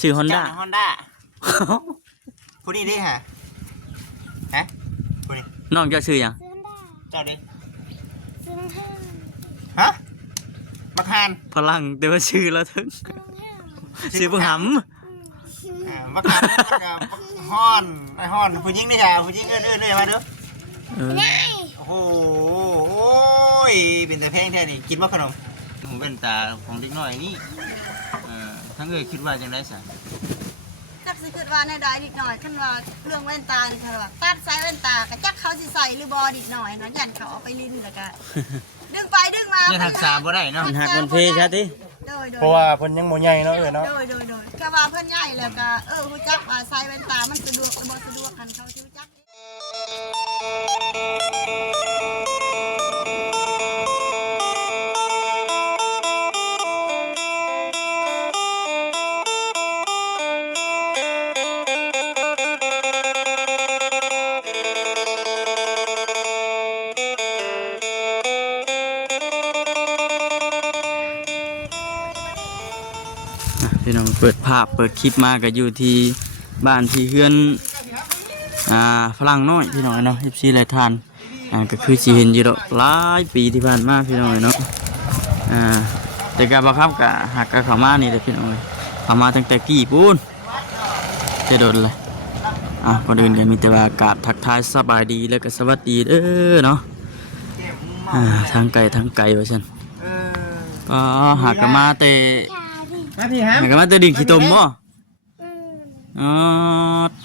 ชื่อ Honda ฮอนด้าผู้นี้ดิฮะผู้นี้ น้องเจ้าชื่อหยัง เจ้าดิ ซื้อรองเท้า ฮะบักฮาน พลังแต่ว่าชื่อแล้วถึงชื่อเพิ่งห บักฮานกับฮ้อนไอ้ฮ้อนผู้หญิงนี่ค่ะผู้หญิงเอื้อนๆมาเด้อ ำ ง่าย โอ้โหโอ้ยเป็นแต่แพงแท้นี่กินบ่ขนมผมเป็นตาของเด็กน้อยนี่ทั้งเอ้ยคิดว่าจังได๋ซะ จักสิคิดว่าในใดนิดหน่อยคันว่าเรื่องแว่นตานี่ค่ะว่าตัดใส่แว่นตากะจักเขาสิใส่หรือบ่นิดหน่อยเนาะยันเขาเอาไปลิ้นแล้วก็ดึงไปดึงมา เนี่ยรักษาบ่ได้เนาะ มันหักมันเพใช่ติ โดย เพราะว่าเพิ่นยังบ่ใหญ่เนาะเนาะ โดยแค่ว่าเพิ่นใหญ่แล้วก็ฮู้จักว่าใส่แว่นตามันสะดวกหรือบ่สะดวกกันเขาสิรู้จัก พี่น้องเปิดภาพเปิดคลิปมาก็อยู่ที่บ้านที่เฮือนฝรั่งน้อยพี่น้องเนาะ FC หลายท่านก็คือสิเห็นอยู่ดอกหลายปีที่ผ่านมาพี่น้องเนาะแต่ก็บ่ครับก็หักก็เข้ามานี่แหละพี่น้องเข้ามาตั้งแต่กี้ปูนจะโดนเลยก่อนอื่นก็มีแต่ว่ากราบทักทายสบายดีแล้วก็สวัสดีเด้อเนาะทางไกลว่าซั่นก็หักก็มาแต่ มาพี่ฮะ หักก็มาแต่ดิ่งขี้ตมบ่อ๋อ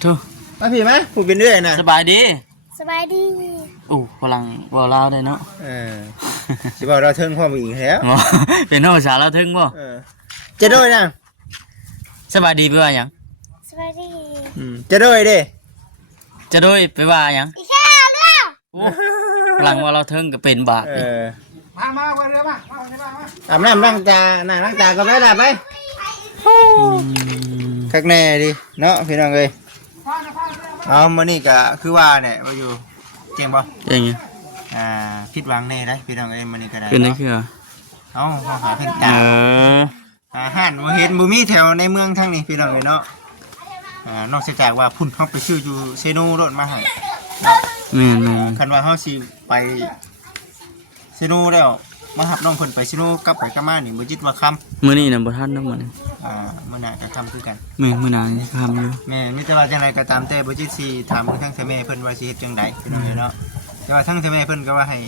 โธ่ มาพี่มั้ยผู้เป็นเรื่อยน่ะ สบายดี สบายดี โอ้พลังเว้าลาวได้เนาะ สิบอกเราเทิงความอีกแล้ว อ๋อเป็นโนภาษาลาวถึงบ่ จะด้วยนะ สบายดีไปว่าหยัง สบายดี จะด้วยดิ จะโดยไปว่าหยัง อีกแค่เรื่อง โอ้พลังว่าเราถึงก็เป็นบาปอีก มาว่าเรือมาอาบน้ำล้างตาล้างตาก็ได้ไปคักแน่ดิเนาะพี่น้องเอ้ยเอามื้อนี้ก็คือว่าเนี่ยว่าอยู่เจ๋งบ่ อย่างเงี้ย ผิดหวังแน่ได้พี่น้องเอ้ยมื้อนี้ก็ได้ คือนั่นคือ เอ้าหาเพิ่นตาอาหารบ่เห็นบ่มีแถวในเมืองทางนี้พี่น้องเอ้ยเนาะนอกจากว่าพุ่นเฮาไปซื้ออยู่เซโนรถมาให้ แม่น คันว่าเฮาสิไปเซโนแล้วมาหับน้องเพิ่นไปเซโนกลับไปกลับมานี่บ่จิตว่าค่ำ ๆมื้อนี้น่ะบ่ทันเนาะมื้อนี้ มื้อหน้าก็ค่ำคือกัน มื้อหน้านี่ค่ำอยู่ แม่มีแต่ว่าจังไดก็ตามแต่บ่จิตสิถามทางเทแม่เพิ่นว่าสิเฮ็ดจังไดพี่น้องเอ้ยเนาะแต่ว่าทางเทแม่เพิ่นก็ว่าให้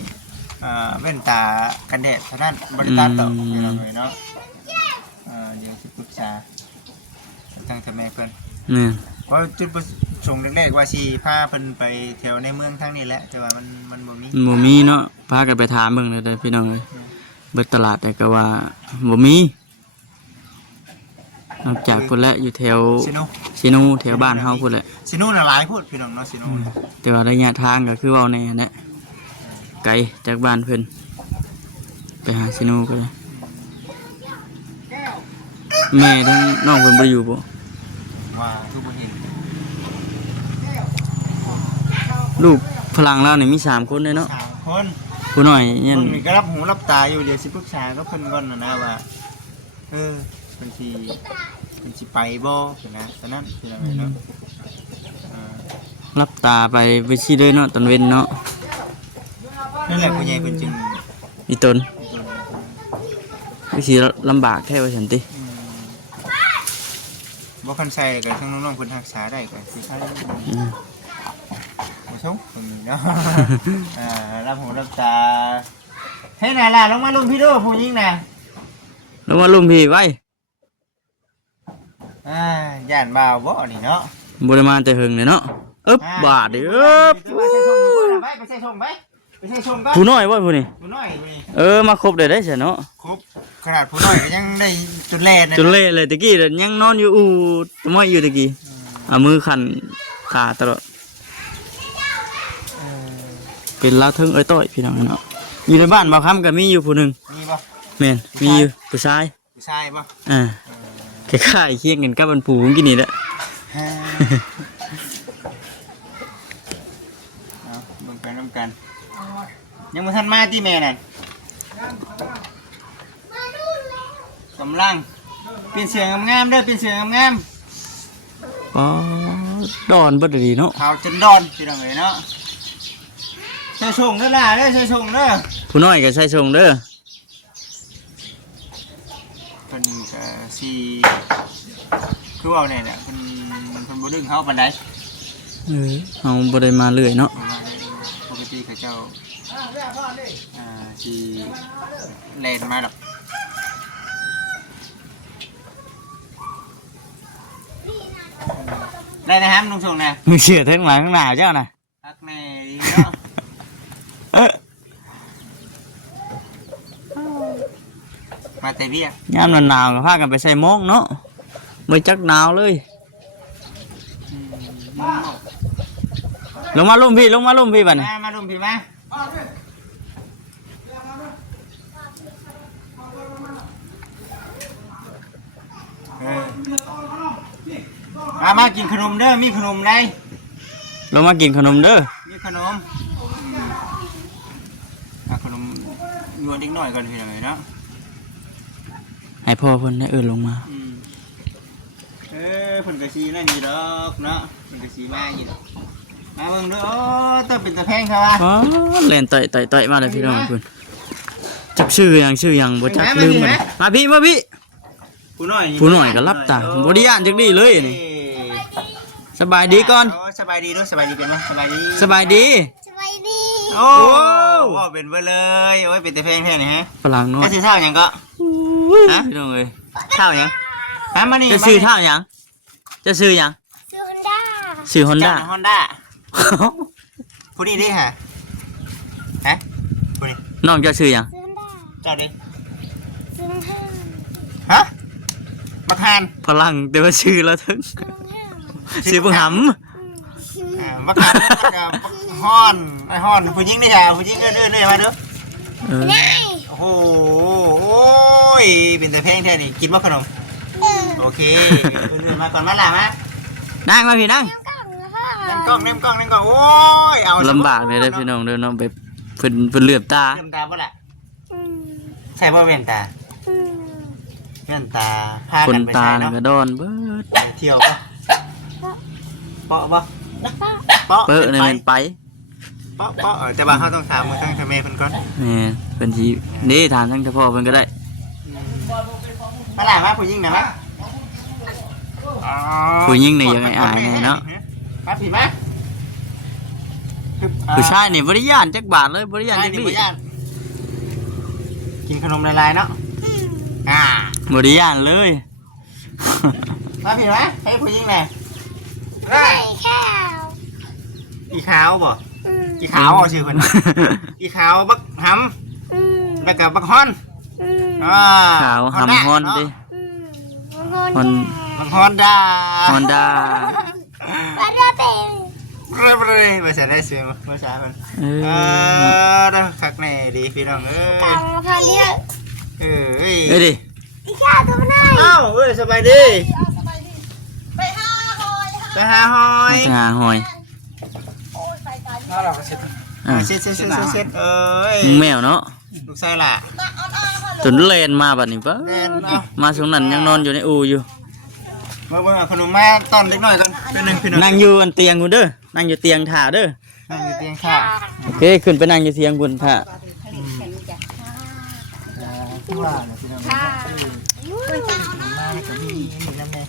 แว่นตากันแดดเท่านั้นบ่ได้ตัดดอกพี่น้องเอ้ยเนาะเดี๋ยวสิปรึกษาทางเทแม่เพิ่น แม่น เพราะจุดประสงค์แรกๆว่าสิพาเพิ่นไปแถวในเมืองทางนี้แหละแต่ว่ามันบ่มี บ่มีเนาะพากันไปถามเบิ่งเลยเด้อพี่น้องเอ้ยเบิดตลาดแต่ก็ว่าบ่มีนอกจากพุ่นแหละอยู่แถว ซิโน แถวบ้านเฮาพุ่นแหละ ซิโนน่ะหลายโพดพี่น้องเนาะซิโน แต่ว่าระยะทางก็คือเว้าแน่แหละไกลจากบ้านเพิ่นไปหาซิโนก็ได้แม่ทั้งน้องเพิ่นบ่อยู่บ่ ว่าทุกบ่เห็น ลูกพลังเรานี่มี3คนเลยเนาะ 3 คน ผู้น้อยยั เพิ่ น นนี่ก็รับหูรับตาอยู่เดี๋ยวสิปรึกษากับเพิ่นก่อนนะว่าเพิ่นสิไปบ่เพิ่นนะฉะนั้นพี่น้องเอ้ยเนาะ รับตาไปสิเลยเนาะตอนเว้นเนาะ นั่นแหละผู้ใหญ่เพิ่นจึง อีตนคือสิลำบากแท้ว่าซั่นติ บ่คันใส่ก็ทั้งน้องๆเพิ่นรักษาได้ก็สิคัน มาชมคนนี้เนาะ รับหูรับตาให้ไหนล่ะลงมาลุมพี่ดูผู้หญิงน่ะ แล้วมาลุมพี่ไว้ ย่านบ่าวบ่นี่เนาะ บ่ได้มาแต่หึงเลยเนาะอึบบาดดิอึบ ไปใส่ชงก่อน ผู้น้อยว่าผู้นี้ ผู้น้อยนี่ มาครบได้ได้ซะเนาะ ครบขนาดผู้น้อยก็ยังได้จุดแลน จนเละเลยตะกี้ยังนอนอยู่ตะม้อยอยู่ตะกี้เอามือขันขาตลอดเป็นลาวเทิงเอ้ยต้อยพี่น้องเนาะอยู่ในบ้านบ่าวคำก็มีอยู่ผู้หนึง มีบ่ แม่นมีอยู่ผู้ชาย ผู้ชายบ่ คล้ายๆเคียงกันกับอันปู่ผมกินนี่แหละ เอาเบิ่งไปนำกันยังบ่ทันมาที่แม่นั่นกำลังเปลี่ยนเสียงงามๆเด้อเปลี่ยนเสียงงาม อ๋อดอนบ่ดีเนาะ ขาวจนดอนพี่น้องเอ้ยเนาะใส่ชงเด้อล่ะเด้อใส่ชงเด้อ ผู้น้อยก็ใส่ชงเด้อ เพิ่นก็สิคือว่าเนี่ยเพิ่นบ่ดึงเฮาปานใด เฮาบ่ได้มาเรื่อยเนาะ ปกติเขาเจ้าสิเล่นมาดอกได้นะครับลุงชงนะ มึงเชื่อทั้งหลังข้างหน้าเจ้าน่ะ พักแน่ดีเนาะมาแต่เบี้ย ยามหนาวๆก็พากันไปใส่หมวกเนาะบ่จักหนาวเลย ลงมาลุ่มพี่บัดนี้ มาลุงพี่มามากินขนมเด้อมีขนมได้ ลงมากินขนมเด้อ มีขนมขนมนวดอีกหน่อยก่อนพี่หน่อยเนาะ ให้พ่อเพิ่นได้ลงมา เพิ่นก็สินั่นอยู่ดอกเนาะเพิ่นก็สิมาอยู่มาเบิ่งดูโอ้ต้องเป็นตะแพงครับว่า อ๋อแล่นต่อยมาเลยพี่น้องเพิ่นจักชื่อหยังบ่จักลืมมันมาพี่ ผู้น้อย ผู้น้อยก็รับตาบ่ได้ย่านจักดีเลยนี่สบายดีก่อน สบายดีด้วยสบายดีเป็นไหมสบายดี สบายดี สบายดี โอ้เป็นเบอร์เลยโอ้ยเป็นตะแพงแท้นี่ฮะ ฝรั่งน้อ จะ ย ซื้อเท่าหยังก็ฮะ พี่น้องเอ้ย เท่าหยังมานี่ จะซื้อเท่าหยังจะซื้อหยัง ซื้อฮอนด้า ซื้อ Honda ผู้นี้ดิฮะฮะผู้นี้ น้องจะซื้อหยัง ซื้อฮอนด้า เจ้าดิ ซื้อห้า ฮะบักฮาน ฝรั่งแต่ว่าชื่อแล้วถึง ซื้อห้า ซื้อบ่หำ บักฮานฮ้อนไอ้ฮ้อนผู้หญิงนี่ค่ะผู้หญิงเอื้อนๆมาเด้อ ง่าย โอ้โหโอ้ยเป็นตะแพงแท้นี่กินบ่ขนมโอเคเอื้อนๆมาก่อนมาล่ะมา นั่งมาพี่นั่ง เล่นกล้องโอ้ยเอา ลำบากเลยได้อพี่น้องเด้อน้องไปเพิ่นเหลือบตา เล่นตาบ่ล่ะใช่บ่เว้นตาเว้นตาพา คน กันไป ตา ใส่ นี่ เนาะ ก็ดอนเบิด ไปเที่ยวปะเปาะปะเปาะ เปิ้นี่มันไป เปาะแต่ว่าเขาต้องถามมือตั้งทำไมเพิ่นก่อน แม่เพิ่นสินี่ถามทั้งเฉพาะเพิ่นก็ได้ มาหล่ะมาผู้หญิงนะมา ผู้หญิงนี่ยังไงอายแน่เนาะ มาผิดไหม ผู้ชายนี่บ่ได้ย่านจักบาทเลยบ่ได้ย่านจัก ดี ดี กินขนมลายๆเนาะอ่า บ่ได้ย่านเลย มาผิดไหมให้ผู้หญิงไหน ไม่ข้าว อีขาวบ่อีขาวเอาชื่อคนอีขาวบักหำแล้วก็บักฮอนขาวหำฮอนดิ ฮอน บักฮอนดา Honda มาเรือเต็ม เลยภาษาได้เสียงภาษาคน เอ เด้อคักแน่ดีพี่น้องเอ้ย ตังพันเดียว เอ้ย เอ้ยดิ อีกข้าวตัวไหน เอ้าเอ้ยสบายดี ไปหาหอย ไปหาหอย หาหอย เราก็เสร็จ อ่ะ เช็ดเอ้ย แมวเนาะ ลูกชายล่ะ จนเลนมาบัดนี้ปะ แม่นเนาะ มาช่วงนั้นยังนอนอยู่ในอู่อยู่ เบิ่งเอาขนมมาตอนเล็กน้อยก่อนเป็นหนึ่งพี่น้อง นั่งอยู่อันเตียงกูเด้อนั่งอยู่เตียงถ่าเด้อ นั่งอยู่เตียงข้า โอเคขึ้นไปนั่งอยู่เตียงบนถ่า ว่าเนี่ยพี่น้องมาก็มีนี่นำแม่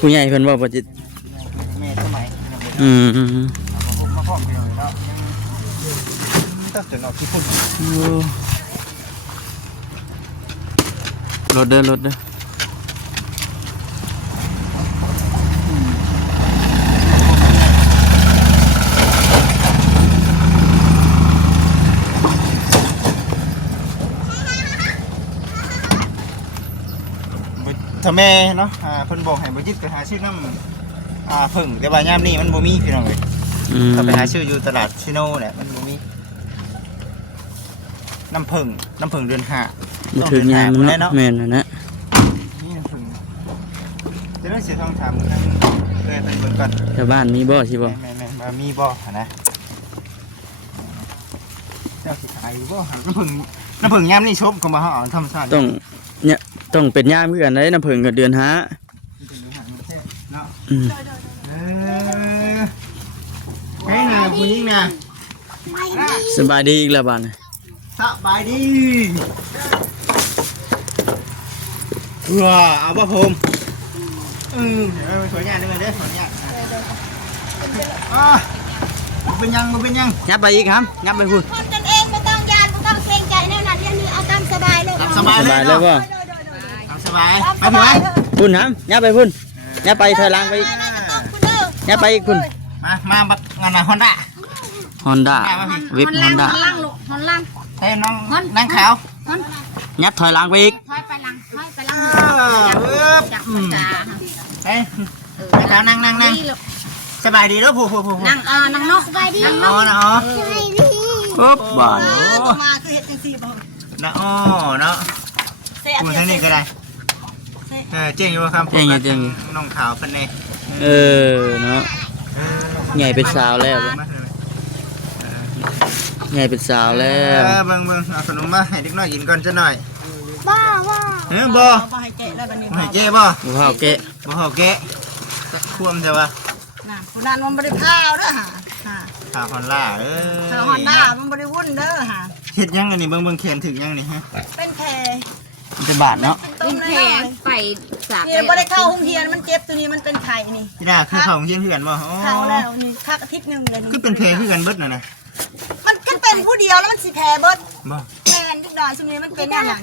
ผู้ใหญ่เพิ่นบอกว่าจิ แม่สมัยพี่น้อง มาพร้อมพี่น้องเนาะตั้งแต่ออกที่พุ่น รถเด้อถ้าแม่เนาะเพิ่นบอกให้บ่จิตไปหาซื้อน้ำผึ่งแต่ว่ายามนี้มันบ่มีพี่น้องเอ้ยถ้าไปหาซื้ออยู่ตลาดชิโน่เนี่ยมันบ่มีน้ำผึ้งเดือน5 บ่ถึงยามมันเนาะแม่นนะ นี่น้ำผึ้งจะได้เสียทองถามกันเลยเป็นเบิ่งก่อน ชาวบ้านมีบ่สิบ่ แม่มามีบ่นะเจ้าสิขายบ่น้ำผึ้งยามนี้ชบก็บ่เฮาเอาธรรมชาติ ต้องเป็นยามคือกันได้น้ำเพิ่งกับเดือนห้า เป็นอาหารประเทศเนาะ อืม โดย ผู้หญิงนะ สบายดีอีกแล้วบ้าน สบายดีว้าเอาป่ะผมขออนุญาตด้วยเด้อขออนุญาตเป็นยัง ยับไปอีกครับยับไปพูด คนกันเองไม่ต้องยานไม่ต้องเกรงใจแน่นอนเรื่องนี้เอาตามสบายเลย สบาย ส เลย บายแล้วป่ะ ทำสบาย ตาม ไป ส ถึงไหม บาย พุ่นครับยับไปพุ่นยับไปถอยหลังไปอีกยับไปอีกพุ่น มาบักงานฮอนด้า Honda วิบ Honda ฮอนล่าง เฮ้ยน้องนางขาว ยับถอยหลังไปอีก ถอยไปหลังจับเฮ้ยนางขาวนั่งสบายดีแล้วผู้ นั่งเนาะสบายดี นั่งอ๋อนะอ๋อ ปุ๊บบ้าน มาคือเห็ดจังซี่บ่ นะอ๋อเนาะกูทั้งนี้ก็ได้เจ๋งอยู่ครับน้องขาวเป็นไง เออเนาะใหญ่เป็นสาวแล้วใหญ่เป็นสาวแล้ว เบิ่งเอาขนมมาให้เด็กน้อยกินก่อนจะหน่อย บ้า บ่ บ่ให้แกะแล้วบัดนี้ ให้เจ๊บ่ บุพาเกะ บ่เฮาแกะสักควมใช่ป่ะ น่ะผู้นั้นมันบ่ได้พาวเด้อห่า ขาวฮอนล่าถ้าฮอนด้ามันบ่ได้วุ่นเด้อห่า เฮ็ดยังอันนี้เบิ่งเขียนถึงยังนี่ฮะ เป็นแผล จะบาดเนาะ เป็นแผล ไปสาก นี่บ่ได้เข้าโรงเรียนมันเจ็บตัวนี้มันเป็นไข้นี่ พี่ดาคือเขาของเฮียนเพื่อนบ่อ๋อ เข้าแล้วนี่คักอาทิตย์นึงเลยนี่ คือเป็นเพลคือกันเบิดน่ะนะ มันก็เป็นผู้เดียวแล้วมันสิแผลเบิด บ่ แม่นนิดหน่อยช่วงนี้มันเป็นอย่างนั้น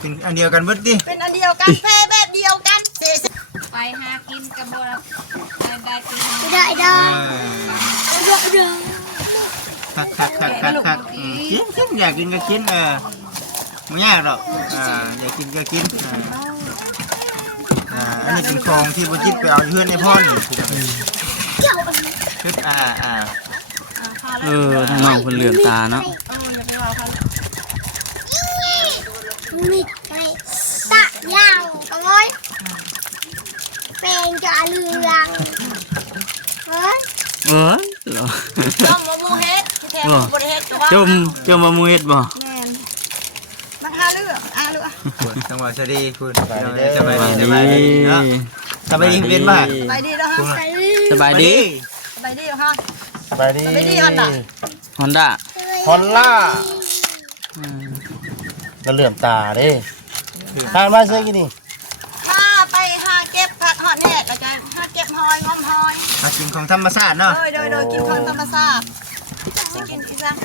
เป็นอันเดียวกันเบิดดิ เป็นอันเดียวกันแผลแบบเดียวกันเสีย ไปหากินกระบอกได้กิน ได้ได้เดือด คักกินอยากกินก็กินไม่ยากหรอกอยากกินก็กินอันนี้เป็นของที่บ่จิตไปเอาเพื่อนในพ่อนี่คือทางน้องคนเหลืองตาเนาะ อย่าไปว่าเขา มีไก่ตะยาวกระโอยเป็นจะเรืองเฮ้ย เหรอ ต้มมะม่วงเฮ็ดที่แท้บ่ได้เฮ็ดก็ว่า จมมามูเฮ็ดบ่ แม่นมันหาเลือก จังหวะสวัสดีคุณสบายดีเนาะสบายดีเป็นมาก ไปดีแล้วฮะ สบายดี ไปดีฮะ สบายดี ไปดีฮอนด้า Honda ฮอนล่าก็เหลื่อมตาเด้ทานมาเสื้อกี่นี่ ถ้าไปหาเก็บผักหอดแหน่ก็จะหาเก็บหอยงอมหอย มากินของธรรมชาติเนาะ โดยกินของธรรมชาติสิกินที่ซัก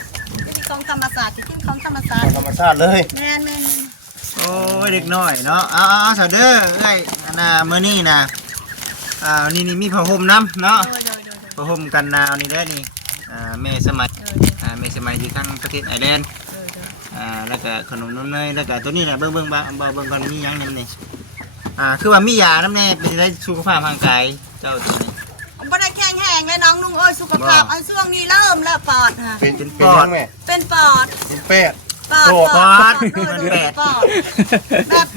กินของธรรมชาติกินของธรรมชาติ ธรรมชาติเลย แม่น โอ้ยเด็กน้อยเนาะสวัสดีเอ้ยมื้อนี้นะนี่มีผ้าห่มน้ำเนาะ โดย ผ้าห่มกันหนาวนี่ได้นี่แม่สมัยอยู่ทางประเทศไอร์แลนด์แล้วก็ขนมนมเนยแล้วก็ตัวนี้แหละเบิ่งก่อนมีหยังนำนี่คือว่ามียาน้ำแน่เป็นได้สุขภาพร่างกายเจ้าตัวนี้ ผมบ่ได้แข็งแห้งเลยน้องนุ่งโอ้ยสุขภาพอันช่วงนี้เริ่มแล้วปอดค่ะ เป็นยังแม่ เป็นปอด เป็นเป็ด ปอดแบบ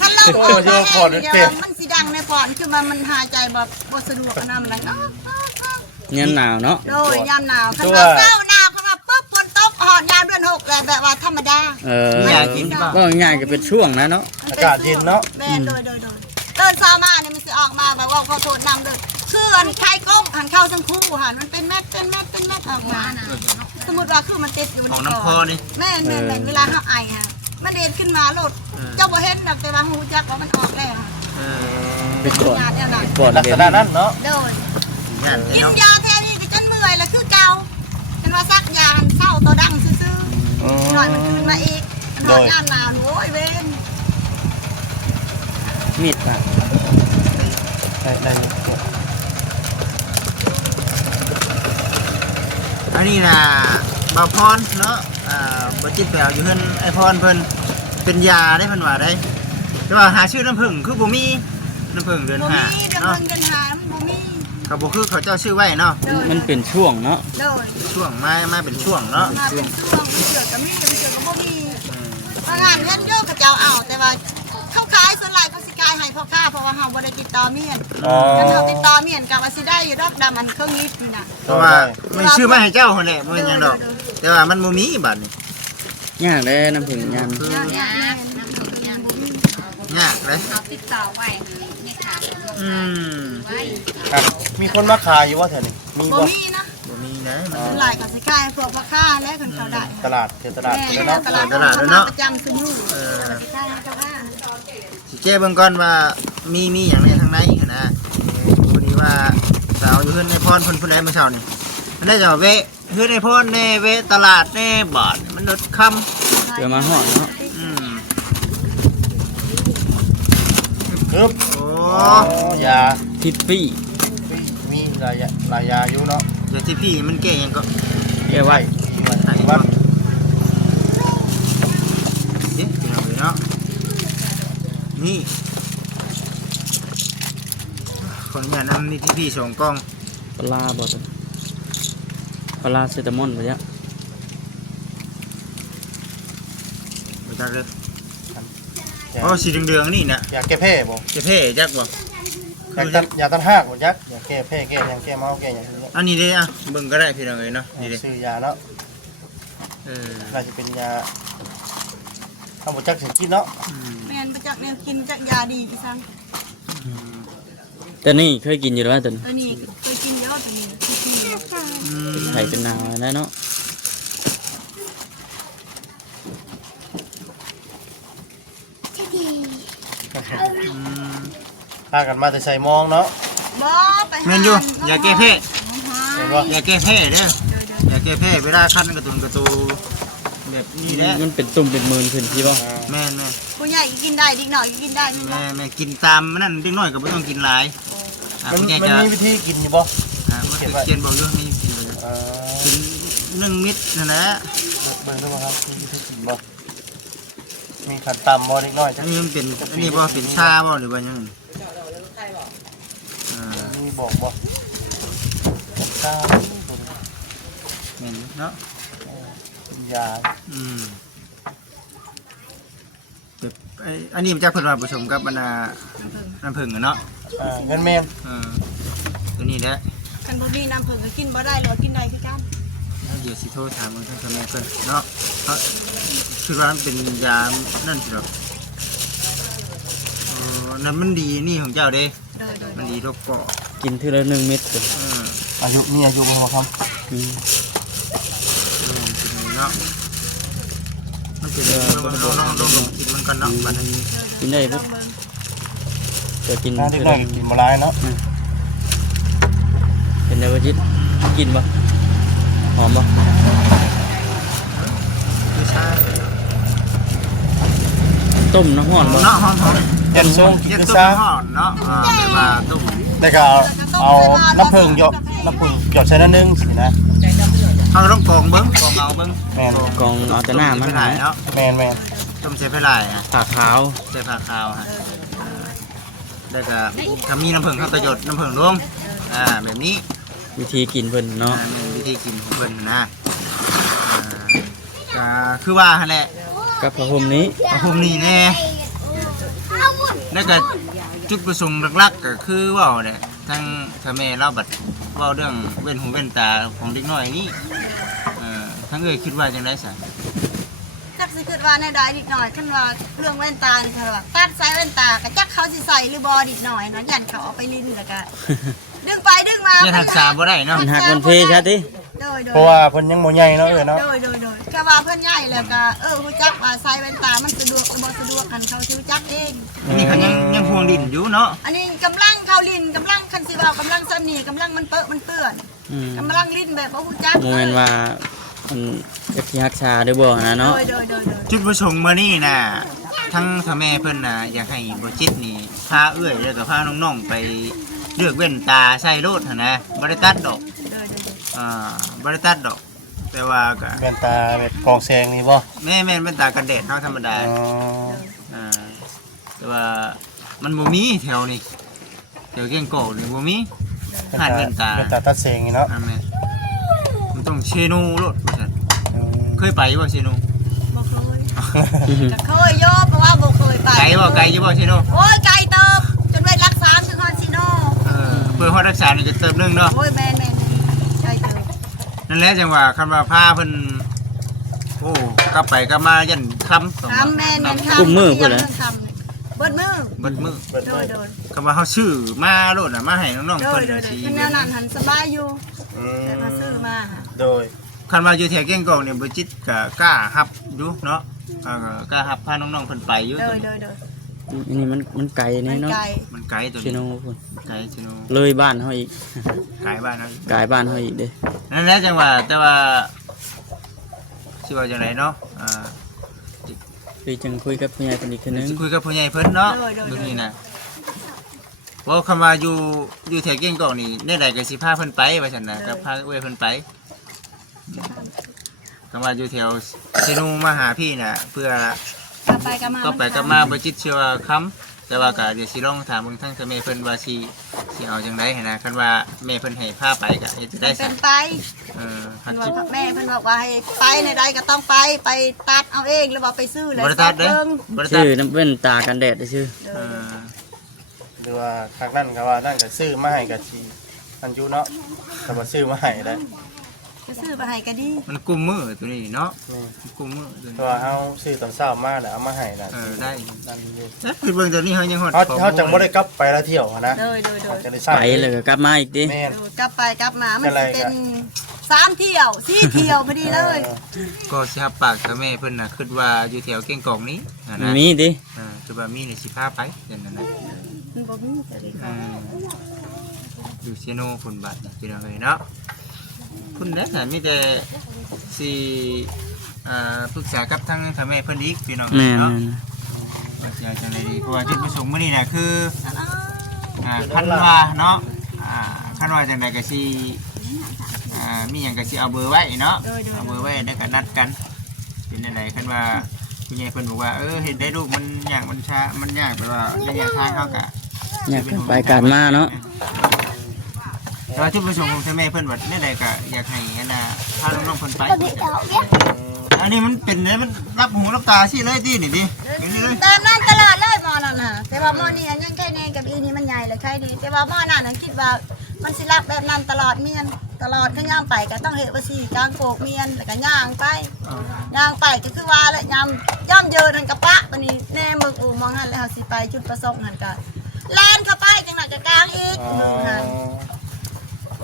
คันเริ่มออกมาแห้งเนี่ยมันสิดังในปอดคือมันหายใจบ่สะดวกอันนั้นมันเนาะ ยันหนาวเนาะ โดยยามหนาวคันว่าเศร้าหนาวคันว่าปุ๊บฝนตกหอดยามเดือน6แล้วแบบว่าธรรมดา มียากินป่ะ ก็ง่ายก็เป็นช่วงนะเนาะ แม่นโดยเดินซามาเนี่ยมันสิออกมาแบบว่าขอโทษนำเลยคืออันไข่ก้มหันเข้าทั้งคู่หันมันเป็นเม็ดออกมาสมมติว่าคือมันติดอยู่ใน ของน้ำพอนี่ แม่เวลาเขาไอฮะมันเด็ดขึ้นมาโลดเจ้าบ่เห็นดอกแต่ว่าหูจักว่ามันออกแล้ว เป็นก่อน ยาเนี่ยนะ ก่อน ลัก เรี ษ ยน ณะนั้นเนาะ โดย ย่าน กิน เนาะ ยาแท้นี่ก็จนเมื่อยแล้วคือเก่าเป็นว่าซักยาหันเศร้าตัวดังซื่อๆหน่อยมันคืนมาอีกมันหอดยามหนาวโอ้ยเว้น มีดป่ะ ใน อันนี้นะบ่าวพรเนาะบ่จิตไปเอาอยู่เพิ่นไอพรเพิ่นเป็นยาได้เพิ่นว่าได้แต่ว่าหาชื่อน้ำผึ้งคือบ่มีน้ำผึ้งเดือน บ่ ห้า มีกำ เนาะ ลังกันหามันบ่มี เขาบ่คือเขาเจ้าชื่อไว้เนาะ มันเป็นช่วงเนาะ โดย ช่วงมาเป็นช่วงเนาะ มาเป็นช่วงเสือกกับมีเสือกกับบ่มีพนักงานเงินเยอะกับเจ้าเอาแต่ว่าเขาขายส่วนหลายเขาสิขายให้พ่อค้าเพราะว่าเฮาบ่ได้ติดต่อเมียน อ๋อ กันเฮาติดต่อเมียนกับว่าสิได้อยู่ดอกดำมันเครื่องนิดนี่น่ะ เพราะว่ามันชื่อมาให้เจ้าคนแหละบ่เป็นหยังดอกแต่ว่ามันบ่มีบัดนี้ ยากเลยน้ำผึ้งยาม ยาก ยาน้ำผึ้งยาม ยากเลย เขาติดต่อไว้ในขา อืม ไว้ มีคนมาขายอยู่ว่าแถวนี้มี บ่ บ่ มีนะ บ่มีนะ ส่วนหล ได้ก็สิขายพวกราคาและคนเขาได้ ตลาดเทตลาด แม่ เนาะ ตลาดเนาะประจำซื้ออยู่สิขายให้เขาได้ สิเจ้เบิ่งก่อนว่ามีอย่างในทางในอีกนะพอดีว่าสาวอยู่เฮือนในพรเพิ่นผู้ใดเมื่อเช้านี่มันได้จะเวะเฮือนในพรแน่เวะตลาดแน่บาทมันลดคำ เดี๋ยวมาหอดเนาะ ปึ๊บ โอ้ ยา ทิปปี้ มีหลายยาอยู่เนาะ เดี๋ยวที่พี่มันแก้หยังก็ แก้ไว้ วัด เอ๊ะพี่น้องเนาะนี่คนงานนำนี่ที่พี่สองกล้อง ปลาบ่ตัวปลาเซตามอนไปยัง ไปจักเลยอ๋อสีเหลืองๆนี่นะ ยาแก้แพ้บ่ จะเพ่จักบ่ ยาต้านหากบ่ยักยาแก้แพ้แก้หยังแก้เมาแก้หยัง อันนี้เด้อ่ะเบิ่งก็ได้พี่น้องเนาะนี่เด้ ซื้อยาเนาะ เออ น่าจะเป็นยาเอาบ่จักสิกินเนาะ แม่นประจักษ์เนี่ยกินจักยาดีที่ซัง แต่นี่เคยกินอยู่แล้วตัวนี้ ตัวนี้เคยกินเยอะตัวนี้ เป็นไข่เป็นนาวนะเนาะ พากันมาแต่ใส่มองเนาะ บ่ไป แม่นอยู่อย่าแก้เพ่ เห็นบ่ อย่าแก้เพ่เด้ออย่าแก้เพ่เวลาคันกระตุนกระตูแบบนี้แหละ มันเป็นตุ่มเป็นมืนขึ้นที่บ่ แม่น ผู้ใหญ่ก็กินได้เด็กน้อยก็กินได้แม่นบ่ แม่กินตามนั่นเด็กน้อยก็บ่ต้องกินหลายมัน ผู้ใหญ่ มัน จะ มีวิธีกินอยู่บ่ มันเขียนบอกอยู่นี่กิน1 มิตรนั่นแหละ เบิ่งดูบ่ครับมีวิธีกินบ่มีขันตำบ่เล็กน้อยจั อั ง นนี้มันเป็นอันนี้บ่เป็นชาบ่หรือว่าหยังมีบอกบ่ตา แม่นเนาะ เป็นยา แบบอันนี้มันจะเพิ่นว่าผสมกับอันน้ำผึ้งเนาะ เงินแมน ตัวนี้แหละ กันบ่มีน้ำผึ้งก็กินบ่ได้หรอกกินได้คือกัน เดี๋ยวสิโทรถามมันทางแม่เพิ่นเนาะเพราะคือว่ามันเป็นยานั่นสิดอกนั่นมันดีนี่ของเจ้าเด้ มันดีโรคเกาะ กินทีละ1 เม็ดตัว อายุมีอายุบ่ครับ อืม เนาะมันเป็นลองกินมันกันเนาะบัดนี้ กินได้บ่จะกิน เด็ ที กน้ ละ อยกินบ่หลายเนาะ เป็นไงบ่จิตกินบ่หอมบ่ คือชา ต้มน้ำร้อนบ่ เนาะหอม เย็นส่งกิน เย็น คือ ตุ้ม ซ่า ห่อนเนาะแบบว่าตุ้ม แล้วก็เอาน้ำผึ้งหยดน้ำผึ้งหยดใส่น้ำนึงสินะ เขาต้องกองเบิ้งกองเอาเบิ้ง แม่น กองเอาแต่หน้ามัน หา หาย ย เนาะ แม่นแม่น ต้มเสพลายอ่ะ ผักขาว เสพผักขาวฮะแล้วก็ถ้ามีน้ำผึ้งเขาก็หยดน้ำผึ้งลงแบบนี้ วิธีกินเพิ่นเนาะ เป็นวิธีกินของเพิ่นนะคือว่าหั่นแหละ กับผ้าห่มนี้ ภูมินี่แน่แล้วก็จุดประสงค์หลักๆก็คือว่าเนี่ยทั้งถ้าแม่เราบัดเว้าเรื่องเว้นหูเว้นตาของเด็กน้อยนี่ทั้งเอ้ยคิดว่าจังได๋ซะ จักสิคิดว่าในใดนิดหน่อยคันว่าเรื่องแว่นตานี่ค่ะว่าตัดสายแว่นตาก็จักเขาสิใส่หรือบ่นิดหน่อยเนาะยันเขาเอาไปลิ้นแล้วก็ดึงไปดึงมา ยังรักษาบ่ได้เนาะ มันหักมันเพชะติ โดย เพราะว่าเพิ่นยังบ่ใหญ่เนาะเนาะ โดยแค่ว่าเพิ่นใหญ่แล้วก็ฮู้จักว่าใส่แว่นตามันสะดวกหรือบ่สะดวกกันเขาสิรู้จักเอง อันนี้เขายังห่วงดินอยู่เนาะ อันนี้กำลังเข้าลิ้นกำลังคันสิว่ากำลังซ้ำนี่กำลังมันเปื้อนมันเปื้อน อืม กำลังลิ้นแบบบ่ฮู้จัก โมเมนว่ามันเอฟซีฮักชาได้บ่นะเนาะ โดย จุดประสงค์มื้อนี้น่ะทั้งพ่อแม่เพิ่นน่ะอยากให้บ่จิตนี่พาเอื้อยแล้วก็พาน้องๆไปเลือกเว้นตาใส่โลดหั่นนะบ่ได้ตัดดอกบ่ได้ตัดดอก แต่ว่าก็ แว่นตาแบบกรองแสงนี่บ่ แม่นเป็นตากันแดดเนาะธรรมดา อ๋อ แต่ว่ามันบ่มีแถวนี้แถวเกียงโกะนี่บ่มีหาดแว่นตา แว่นตาตัดแสงนี่เนาะ อันนี้มันต้องเชนูโลดว่าซั่นเคยไปบ่เชนู บ่เคยก็เคยโยเพราะว่าบ่เคยไป ไกลบ่ไกลอยู่บ่เชนู โอ้ยไกลเติบจนเวทรักษาถึงฮอดซิโน เปิดฮอดรักษานี่ก็เติมนึงเนาะ โอ้ยแม่นไกลเติบ นั่นแหละจังว่าคันว่าพาเพิ่นโอ้กลับไปกลับมายันค่ำ ทำแม่นทำ กุมมือพุ่นแหละ เบิดมือ เบิดมื้อ โดย คำว่าเฮาชื่อมาโลดน่ะมาให้น้องๆ โด เพิ่ ย น โดย สิ เป็นแนวนั้นหันสบายอยู่ แต่มาซื้อมาค่ะ โดย คันว่าอยู่แถวเก้งกองเนี่ยบ่จิตก็กล้ารับอยู่เนาะกล้ารับพาน้องๆเพิ่นไปอยู่ โด ตัวย นี้ โดย อันนี้มันไกล มั แน่ น เนาะ ไกล มันไกลตัว ชิ นี้ โน่พุ่น ไกลชิโน เลยบ้านเฮาอีก ไกลบ้านเนาะ ไกลบ้านเฮาอีกเด้ นั่นแหละจังว่าแต่ว่าสิว่าจังไดเนาะคือจังคุยกับผู้ใหญ่เพิ่นอีกเทื่อนึง สิคุยกับผู้ใหญ่เพิ่นเนาะตรงนี้น่ะเพราะคำว่าอยู่แถวเก้งกองนี่ได้ใดก็สิพาเพิ่นไปว่าซั่นน่ะก็พาเอ้ยเพิ่นไปคำว่าอยู่แถวชิโนมาหาพี่น่ะเพื่อ กลับไปกลับมา ก็ไปกลับมาบ่จิตเชื่อว่าค้ำแต่ว่าก็เดี๋ยวสิลองถามเบิ่งทั้งแม่เพิ่นว่าสิเอาจังได๋หันนะคันว่าแม่เพิ่นให้พาไปก็เฮ็ดจะได้ เป็ ซะ นไป หัก เพิ่ จิ น บ ว่าแม่เพิ่นบอกว่าให้ไปในใดก็ต้องไปตัดเอาเองหรือว่าไปซื้อเลย บ่ได้ตัดเด้บ่ได้ตั ชื่ ด อน้ำเว้นตากันแดดได้ชื่อ เออ หรือว่าทางนั้นก็ว่านั่นก็ซื้อมาให้ก็สิอันอยู่เนาะแต่ว่าซื้อมาให้ได้ จะซื้อไปให้ก็ดี มันกุมมือตัวนี้เนาะ นี่ มันกุมมือตัว เพ นี้ ราะว่าเฮาซื้อตอนเช้ามาแล้วเอามาให้น่ะ ได้ นั่นอยู่ แต่คือเบิ่งตัวนี้เฮายังฮอด เฮาจังบ่ได้กลับไปละเที่ยวนะ โดย จะได้ใช้ ไปเลยก็กลับมาอีกดิ แม่น กลับไปกลับมามันสิเป็น3เที่ยว4เที่ยวพอดีเลย ก็สิรับปากกับแม่เพิ่นน่ะคิดว่าอยู่แถวเก้งกองนี้นะ มีดิ คือว่ามีนี่สิพาไปอย่างนั้นนะ มันบ่มีแต่ดี อยู่เซโนพุ่นบัดพี่น้องเอ้ยเนาะพุ่นนั้นน่ะมีแต่สิปรึกษากับทางแม่เพิ่นอีกพี่น้อง แม่น เนาะ ว่าจะจังไดดีเพราะว่าจุดประสงค์มื้อนี้น่ะคือคันว่าเนาะคันว่าจังไดก็สิมีหยังก็สิเอาเบอร์ไว้เนาะเอาเบอร์ไว้แล้วก็นัดกันเป็นจังไดคันว่าผู้ใหญ่เพิ่นบอกว่าเห็นได้ลูกมันยากมันช้ามันยากแปลว่าระยะทางเฮาก็ อยากไปการมาเนาะ แต่ว่าจุดประสงค์ของแม่เพิ่นว่าแนวใดก็อยากให้อันน่ะพาน้องๆเพิ่นไป ก็มีดอกเนี่ย อันนี้มันเป็นมันรับหูรับตาสิเลยตินี่ดิอย่างนี้เลย ตามนั้นตลอดเลยหมอนั่นน่ะแต่ว่าหมอนี่อันยังใกล้แน่กับอีนี่มันใหญ่เลยใครดีแต่ว่าหมอนั่นน่ะคิดว่ามันสิรับแบบนั้นตลอดเมียนตลอดขย่างไปก็ต้องเฮ็ดว่าสิกลางโกกเมียนแล้วก็ย่างไปย่างไปก็คือว่าแหละย่ำเยินหันกะปะบัดนี้แน่มึกอูมองหันแล้วเฮาสิไปจุดประสงค์หันก็แล่นเข้าไปจังนั้นก็กลางอีกมึงหัน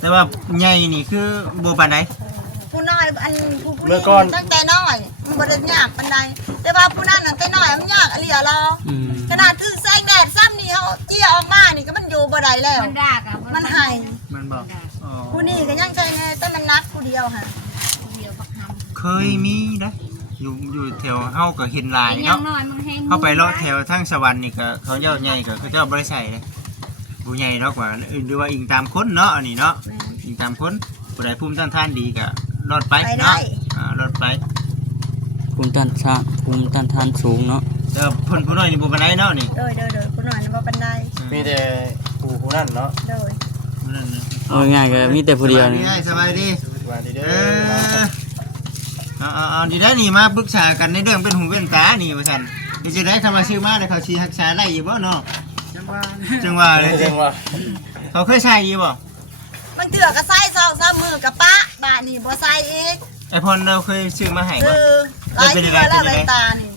แต่ว่าใหญ่นี่คือบ่ปานใด ผู้น้อยอันผู้ผู้หญิงตั้งแต่น้อยมันบ่ได้ยากปานใดแต่ว่าผู้นั้นตั้งแต่น้อยมันยากอะลีอะเรา อืม ขนาดถือแสงแดดซ้ำนี่เขาเจี้ยออกมานี่ก็มันอยู่บ่ได้แล้ว มันด่ากับ มันหาย มันบอกอ๋อ ผู้นี่ก็ยังใจไงแต่มันนักผู้เดียวค่ะ เดียวบักหำ เคยมีนะอยู่แถวเฮาก็เห็นหลาย ยั เนาะ งน้อยมึงแห้ง เข้าไปเลาะแถวทางสวรรค์นี่ก็เขาเจ้าใหญ่ก็เขาเจ้าบ่ได้ใส่เลยผู้ใหญ่เนาะกว่าหรือว่าอิงตามคนเนาะอันนี้เนาะอิงตามคนผู้ใดภูมิต้านทานดีก็รอดไปเนาะรอดไป ภูมิต้านทานสูงเนาะ แต่ว่าเพิ่นผู้น้อยนี่บ่ปานใดเนาะนี่ โดยผู้น้อยนี่บ่ปานใด มีแต่ผู้นั่นเนาะ โดย ผู้นั้นน่ะ เอาง่ายๆก็มีแต่ผู้เดียวนี่ สบายดี ว่าดี เอ เด้อ เอาดีได้นี่มาปรึกษากันในเรื่องเป็นหูเป็นตานี่ว่าซั่นเดี๋ยวจะได้คำว่าชื่อมาได้เขาสิรักษาได้อยู่บ่เนาะจังว่าเลย เรื่องว่า เขาเคยใช้อยู่บ่ มันเถื่อก็ใส่2-3มื้อกับปะบาดนี่บ่ใส่อีก ไอพลเราเคยซื้อมาให้ คื บ่ อหลายเทื่อแล้วใบตานี่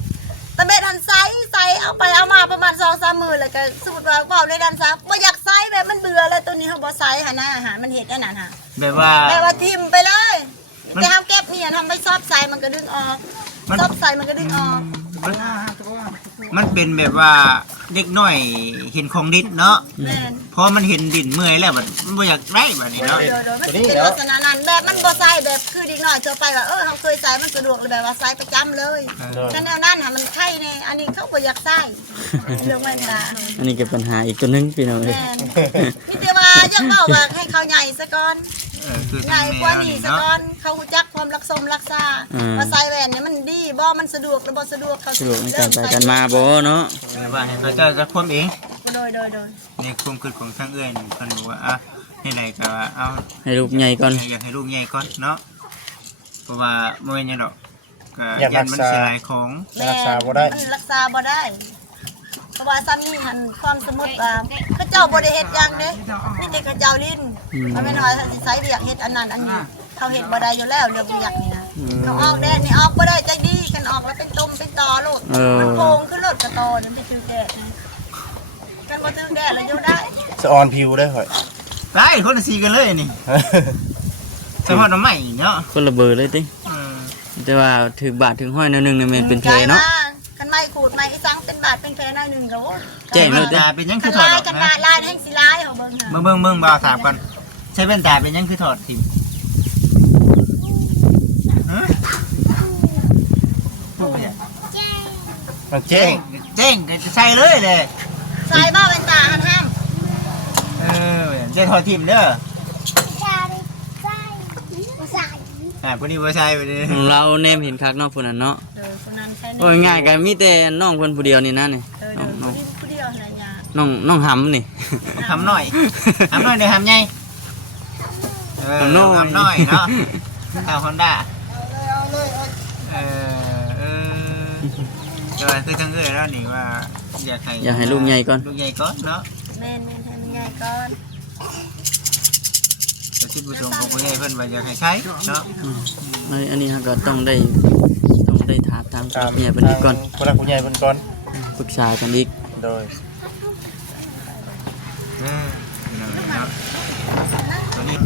ตะเม็ดหันใส่เอาไปเอามาประมาณ2-3มื้อแล้วก็สมมุติว่าเว้าในดันซะบ่อยากใส่แบบมันเบื่อแล้วตัวนี้เฮาบ่ใส่หั่นนะอาหารมันเฮ็ดอันนั้นฮะ แบบว่า แปลว่าทิมไปเลยแต่ทำเก็บเนี่ยทำไปซอบใส่มันก็ดึงออกซอบใส่มันก็ดึงออก มันเป็นแบบว่าเด็กน้อยเห็นของดินเนาะ แม่น พอมันเห็นดินเมื่อยแล้วมันบ่อยากได้แบบนี้เนาะ โดยมันสิเป็นลักษณะนั้นแบบมันบ่ใส่แบบคือดีหน่อยเจอไปว่าเขาเคยใส่มันสะดวกเลยแบบว่าใส่ประจำเลยแต่แนวนั้นน่ะมันไข่ในอันนี้เขาบ่อยากใส่เรื่องแว่นตา อันนี้ก็ปัญหาอีกตัวหนึงพี่น้องเอ้ย แม่นนี่แต่ว่าอยากบอกว่าให้เขาใหญ่ซะก่อน คือ ให ทา ญ่ ง กว่า แม่ นี้ซะ เนาะ ก่อนเขารู้จักความรักษามาใส่แหวนเนี่ยมันดีบ่มันสะดวกหรือบ่สะดวกเขา สะดวกในการไปกันมาบ่เนาะ แบบว่าให้เขาเจ้าจะควบเอง โดย ในความคิดของทางเอื้อยนี่เพิ่นบอกว่าอ่ะให้ไหนก็เอา ให้ลูกใหญ่ก่อน อยากให้ลูกใหญ่ก่อนเนาะเพราะว่าบ่แม่นหยังดอกก็ยันมันเสียหลายของ แม่มันรักษาบ่ได้เพราะว่าซ้ำนี่หันความสมมุติว่าเขาเจ้าบ่ได้เฮ็ดหยังเด้นี่แต่เขาเจ้าลิ้นมันเป็นว่าสิใช้เรียกเฮ็ดอันนั้นอันนี้เขาเฮ็ดบ่ได้อยู่แล้วเรื่องเรียกนี่นะเขาออกแดดนี่ออกบ่ได้ใจดีกันออกแล้วเป็นตุ่มเป็นตอโลดมันโพงขึ้นโลดกระตอนี่ไปถือแดดนะกันบ่ถือแดดแล้วอยู่ได้ สะออนผิวได้ค่อย ได้คนละสีกันเลยนี่ เฉพาะน้ำใหม่เนาะ คนละเบอร์เลยติ อืม แต่ว่าถึงบาทถึงห้อยแนวหนึงนี่มันเป็นแผลเนาะ กันไม่ขูดไม่อีสังเป็นบาดเป็นแผลหน่อยหนึงก็โอ้ แจ้งเลย ตาเป็นยัง กั คื น อถอด ลา อย อก กัน นะ บาดลายแห่งสิลายเฮาเบิ่งหา เบิ่งบ่าวถามก่อนใช้แว่นตาเป็นยังคือถอดทิ่มฮะโอ้ย มันเจ๊ง เจ๊งก็จะใส่เลยเลย ใส่บ่เป็นตาหันห้าม เจ๊ถอดทิ่มเด้อ ชาดิใส่ใส่ คนนี้บ่ใช่ไปเลย ของเราแนมเห็นคักเนาะพุ่นน่ะเนาะ คนนั้นใช่ โอ้ยง่ายก็มีแต่น้องเพิ่นผู้เดียวนี่นะนี่ เดี๋ยวผู้เดียวนะยา น้องหำนี่ ทำหน่อยทำหน่อยเดี๋ยวทำไง ทำน้อย ทำหน่อยเนาะเอาฮอนด้าก็คือทั้งเอ้ยแล้วนี่ว่าอยากให้ลูกใหญ่ก่อนเนาะ แม่นให้มันใหญ่ก่อน แต่ที่ผู้ชมของผู้ใหญ่เพิ่นว่าอยากให้ใช้เนาะ อันนี้เราก็ต้องได้ถามทางผู้ใหญ่เพิ่นอีกก่อน ผู้หลักผู้ใหญ่เพิ่นก่อน ปรึกษากันอีก โดย เนาะตอนนี้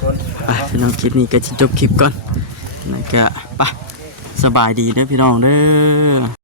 คน ไปพี่น้องคลิปนี้ก็สิจบคลิปก่อนแล้วก็ไปสบายดีเด้อพี่น้องเด้อ